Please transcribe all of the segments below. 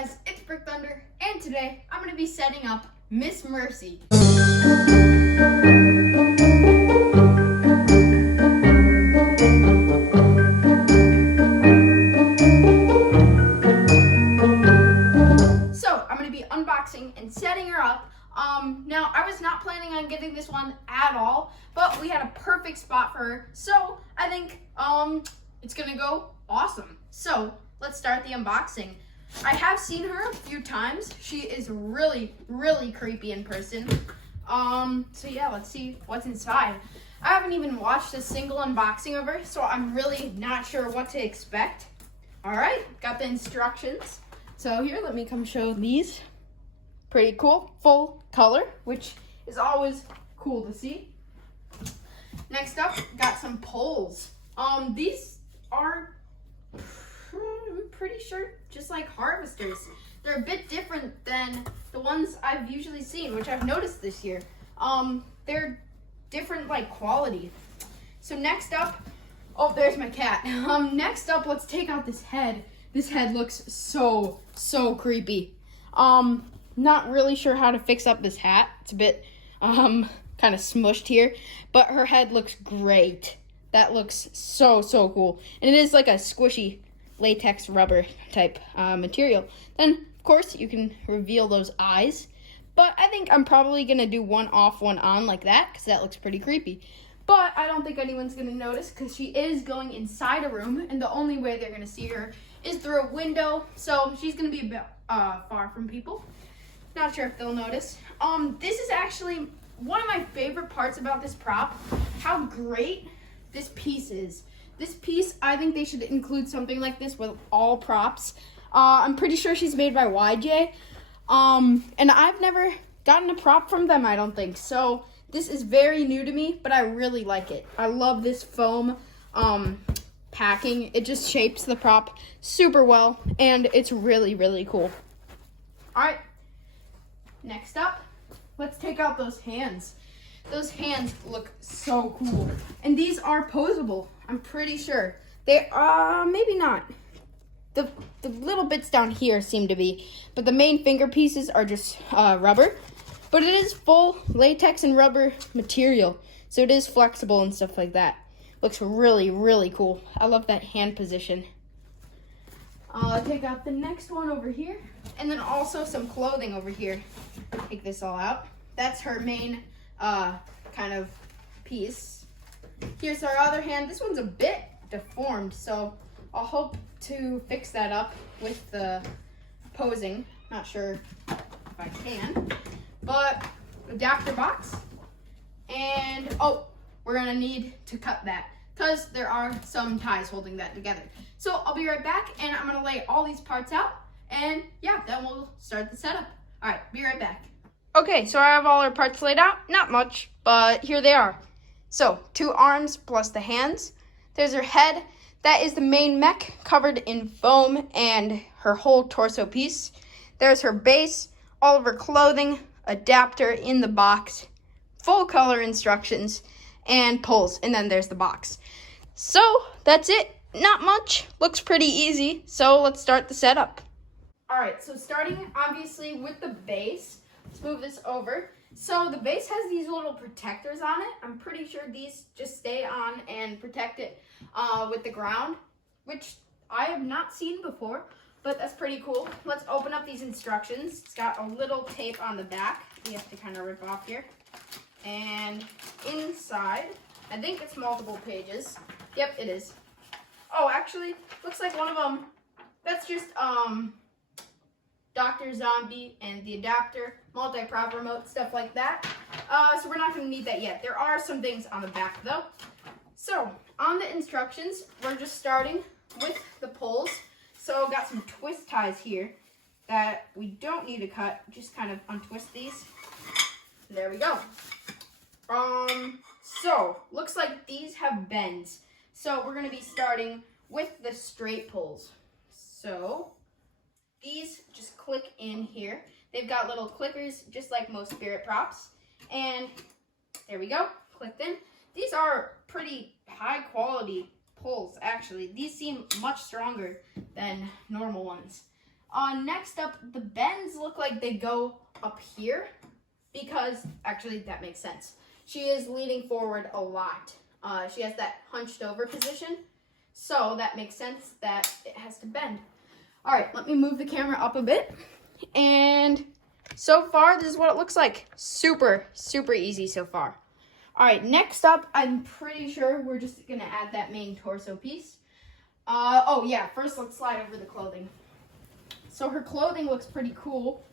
guys, it's Brick Thunder, and today I'm going to be setting up Miss Mercy. So I'm going to be unboxing and setting her up. Now I was not planning on getting this one at all, but we had a perfect spot for her, so I think it's going to go awesome. So let's start the unboxing. I have seen her a few times. She is really, really creepy in person. So yeah, let's see what's inside. I haven't even watched a single unboxing of her, so I'm really not sure what to expect. All right, got the instructions. So here, let me come show these. Pretty cool, full color, which is always cool to see. Next up, got some poles. These are, I'm pretty sure, just like harvesters. They're a bit different than the ones I've usually seen, which I've noticed this year. They're different, like, quality. So next up, oh, there's my cat. Next up, let's take out this head. This head looks so creepy. Not really sure how to fix up this hat. It's a bit, kind of smushed here, but her head looks great. That looks so cool. And it is like a squishy latex rubber type material. Then, of course, you can reveal those eyes. But I think I'm probably going to do one off, one on like that, because that looks pretty creepy. But I don't think anyone's going to notice, because she is going inside a room, and the only way they're going to see her is through a window. So she's going to be a bit far from people. Not sure if they'll notice. This is actually one of my favorite parts about this prop, how great this piece is. This piece, I think they should include something like this with all props. I'm pretty sure she's made by YJ. And I've never gotten a prop from them, I don't think. So this is very new to me, but I really like it. I love this foam packing. It just shapes the prop super well, and it's really cool. All right, next up, let's take out those hands. Those hands look so cool. And these are posable, I'm pretty sure. They are, maybe not. The little bits down here seem to be, but the main finger pieces are just rubber. But it is full latex and rubber material, so it is flexible and stuff like that. Looks really cool. I love that hand position. I'll take out the next one over here, and then also some clothing over here. Take this all out. That's her main kind of piece. Here's our other hand. This one's a bit deformed, so I'll hope to fix that up with the posing. Not sure if I can, but adapter box. And oh, we're gonna need to cut that because there are some ties holding that together. So I'll be right back, and I'm gonna lay all these parts out, and yeah, then we'll start the setup. All right, be right back. Okay, so I have all our parts laid out. Not much, but here they are. So 2 arms plus the hands. There's her head. That is the main mech covered in foam and her whole torso piece. There's her base, all of her clothing, adapter in the box, full color instructions, and pulls. And then there's the box. So that's it. Not much. Looks pretty easy. So let's start the setup. All right, so starting obviously with the base. Let's move this over. So the base has these little protectors on it. I'm pretty sure these just stay on and protect it with the ground, which I have not seen before, but that's pretty cool. Let's open up these instructions. It's got a little tape on the back. We have to kind of rip off here. And inside, I think it's multiple pages. Yep, it is. Oh, actually, looks like one of them, that's just Dr. Zombie and the adapter, multi-prop remote, stuff like that. So we're not going to need that yet. There are some things on the back though. So on the instructions, we're just starting with the pulls. So got some twist ties here that we don't need to cut. Just kind of untwist these. There we go. So looks like these have bends. So we're going to be starting with the straight pulls. So these just click in here. They've got little clickers, just like most Spirit props. And there we go, clicked in. These are pretty high quality pulls, actually. These seem much stronger than normal ones. Next up, the bends look like they go up here because, actually, that makes sense. She is leaning forward a lot. She has that hunched over position, so that makes sense that it has to bend. All right, let me move the camera up a bit. And so far, this is what it looks like. Super, super easy so far. All right, next up, I'm pretty sure we're just gonna add that main torso piece. Oh yeah, first let's slide over the clothing. So her clothing looks pretty cool.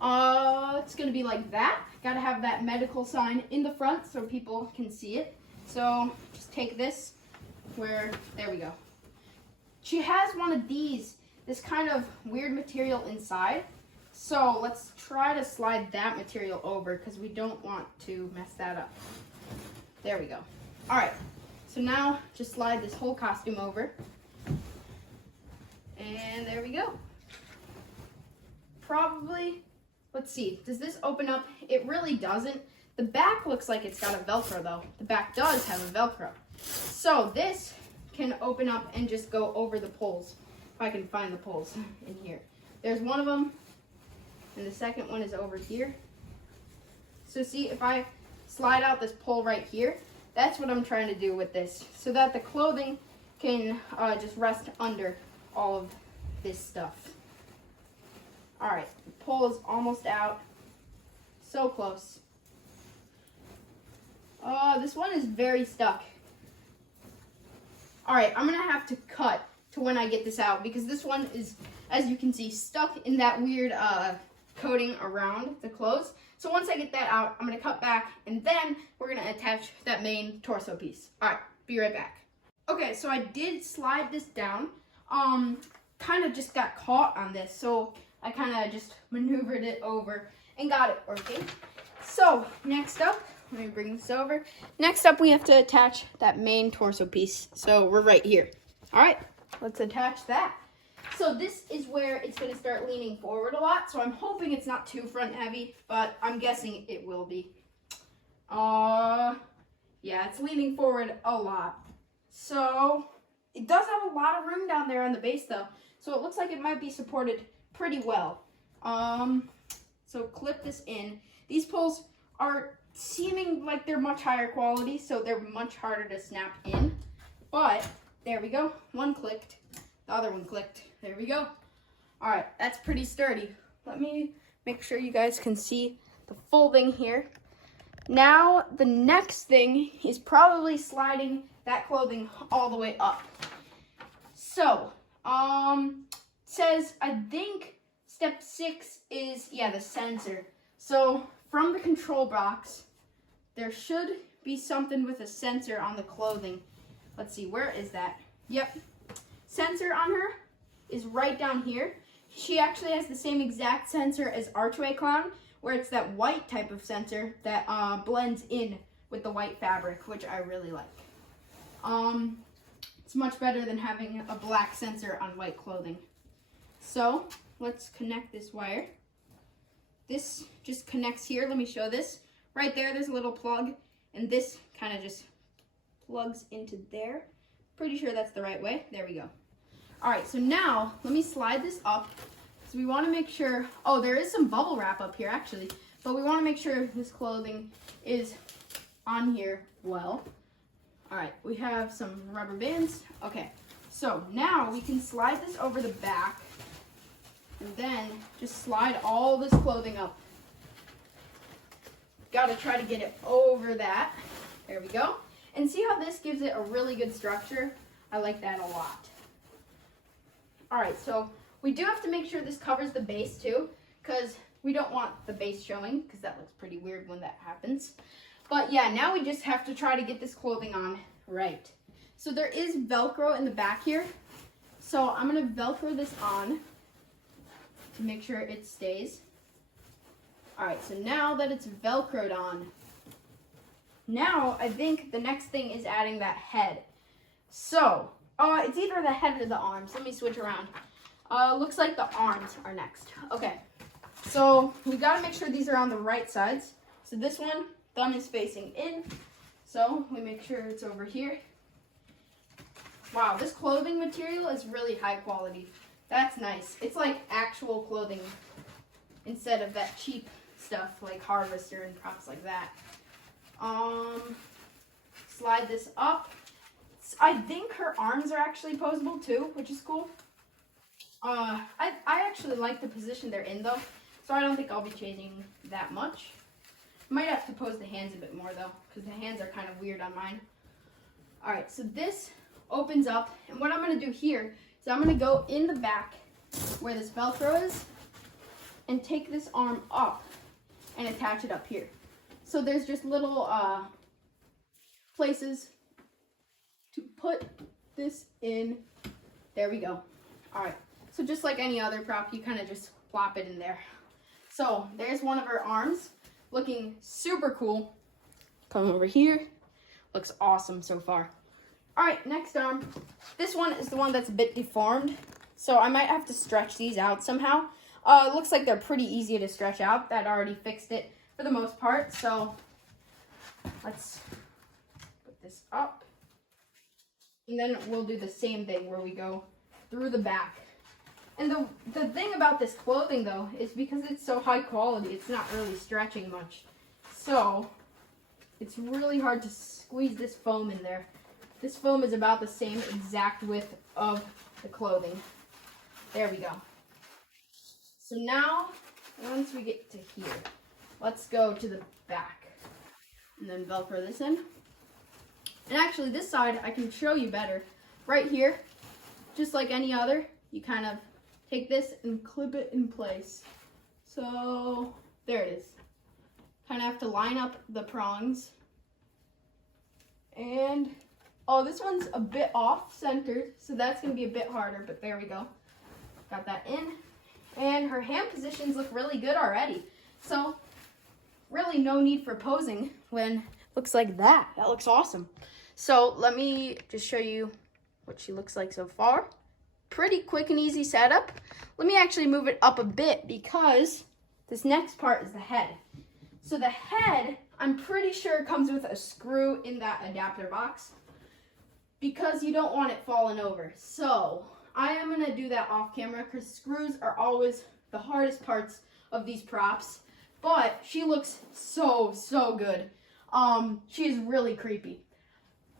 It's gonna be like that. Gotta have that medical sign in the front so people can see it. So just take this there we go. She has one of these, this kind of weird material inside. So let's try to slide that material over because we don't want to mess that up. There we go. All right, so now just slide this whole costume over. And there we go. Probably, let's see, does this open up? It really doesn't. The back looks like it's got a Velcro though. The back does have a Velcro. So this can open up and just go over the poles. If I can find the poles in here. There's one of them, and the second one is over here. So see, if I slide out this pole right here, that's what I'm trying to do with this, so that the clothing can just rest under all of this stuff. All right, the pole is almost out. So close. This one is very stuck. All right, I'm gonna have to cut to when I get this out because this one is, as you can see, stuck in that weird coating around the clothes. So once I get that out, I'm gonna cut back and then we're gonna attach that main torso piece. All right, be right back. Okay, so I did slide this down. Kind of just got caught on this, so I kind of just maneuvered it over and got it working. So next up, let me bring this over. Next up, we have to attach that main torso piece. So we're right here. All right, let's attach that. So this is where it's going to start leaning forward a lot. So I'm hoping it's not too front heavy, but I'm guessing it will be. Yeah, it's leaning forward a lot. So it does have a lot of room down there on the base though. So it looks like it might be supported pretty well. So clip this in. These poles are seeming like they're much higher quality, so they're much harder to snap in. But there we go. One clicked. The other one clicked. There we go. All right, that's pretty sturdy. Let me make sure you guys can see the folding here. Now, the next thing is probably sliding that clothing all the way up. So, it says, I think step 6 is, yeah, the sensor. So, from the control box, there should be something with a sensor on the clothing. Let's see, where is that? Yep. Sensor on her is right down here. She actually has the same exact sensor as Archway Clown, where it's that white type of sensor that blends in with the white fabric, which I really like. It's much better than having a black sensor on white clothing. So let's connect this wire. This just connects here. Let me show this. Right there, there's a little plug, and this kind of just plugs into there. Pretty sure that's the right way. There we go. All right, so now let me slide this up. So we want to make sure, oh, there is some bubble wrap up here actually, but we want to make sure this clothing is on here well. All right, we have some rubber bands. Okay, so now we can slide this over the back and then just slide all this clothing up. Got to try to get it over that. There we go. And see how this gives it a really good structure? I like that a lot. All right, so we do have to make sure this covers the base too, because we don't want the base showing, because that looks pretty weird when that happens. But yeah, now we just have to try to get this clothing on right. So there is Velcro in the back here. So I'm gonna Velcro this on to make sure it stays. All right, so now that it's Velcroed on, now I think the next thing is adding that head. So, it's either the head or the arms. Let me switch around. Looks like the arms are next. Okay, so we gotta make sure these are on the right sides. So this one, thumb is facing in. So we make sure it's over here. Wow, this clothing material is really high quality. That's nice. It's like actual clothing instead of that cheap stuff like Harvester and props like that. Slide this up. I think her arms are actually posable too, which is cool. I actually like the position they're in though, so I don't think I'll be changing that much. Might have to pose the hands a bit more though, because the hands are kind of weird on mine. Alright, so this opens up, and what I'm going to do here is I'm going to go in the back where this Velcro is and take this arm up and attach it up here. So there's just little places to put this in. There we go. Alright, so just like any other prop, you kind of just plop it in there. So there's one of her arms, looking super cool. Come over here. Looks awesome so far. Alright, next arm. This one is the one that's a bit deformed, so I might have to stretch these out somehow. It looks like they're pretty easy to stretch out. That already fixed it for the most part, so let's put this up. And then we'll do the same thing where we go through the back. And the thing about this clothing, though, is because it's so high quality, it's not really stretching much. So it's really hard to squeeze this foam in there. This foam is about the same exact width of the clothing. There we go. So now, once we get to here, let's go to the back. And then Velcro this in. And actually, this side, I can show you better. Right here, just like any other, you kind of take this and clip it in place. So, there it is. Kind of have to line up the prongs. And, oh, this one's a bit off-centered, so that's going to be a bit harder, but there we go. Got that in. And her hand positions look really good already. So, really no need for posing when it looks like that. That looks awesome. So, let me just show you what she looks like so far. Pretty quick and easy setup. Let me actually move it up a bit because this next part is the head. So the head, I'm pretty sure comes with a screw in that adapter box because you don't want it falling over. So I am going to do that off camera because screws are always the hardest parts of these props. But she looks so good. She is really creepy.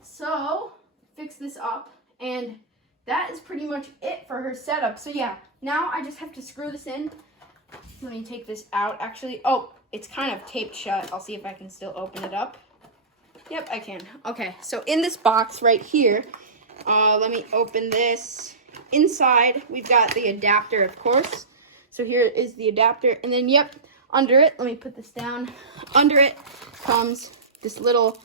So fix this up, and that is pretty much it for her setup. So yeah, now I just have to screw this in. Let me take this out actually. Oh, it's kind of taped shut. I'll see if I can still open it up. Yep, I can. Okay, so in this box right here, let me open this. Inside, we've got the adapter, of course. So here is the adapter. And then, yep, under it, let me put this down. Under it comes this little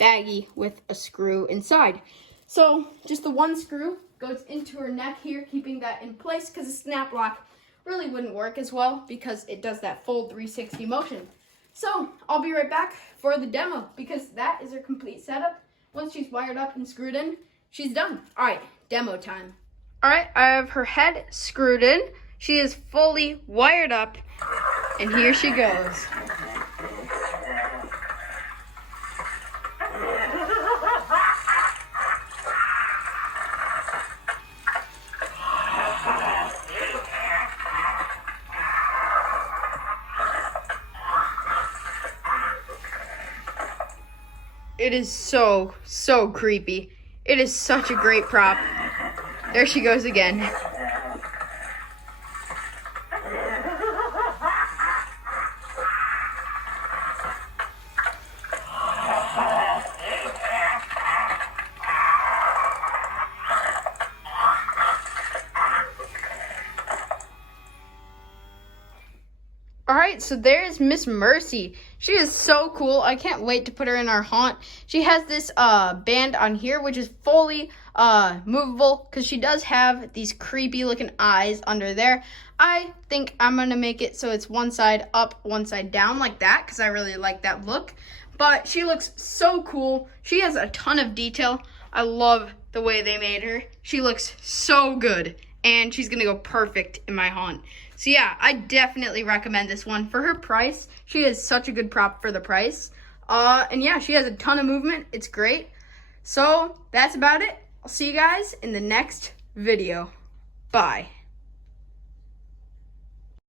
baggie with a screw inside. So just the one screw goes into her neck here, keeping that in place because the snap lock really wouldn't work as well because it does that full 360 motion. So I'll be right back for the demo because that is her complete setup. Once she's wired up and screwed in, she's done. All right, demo time. All right, I have her head screwed in. She is fully wired up, and here she goes. It is so creepy. It is such a great prop. There she goes again. Alright, so there's Miss Mercy. She is so cool. I can't wait to put her in our haunt. She has this band on here, which is fully movable, because she does have these creepy looking eyes under there. I think I'm going to make it so it's one side up, one side down like that, because I really like that look. But she looks so cool. She has a ton of detail. I love the way they made her. She looks so good, and she's going to go perfect in my haunt. So yeah, I definitely recommend this one. For her price, she is such a good prop for the price. And yeah, she has a ton of movement. It's great. So that's about it. I'll see you guys in the next video. Bye.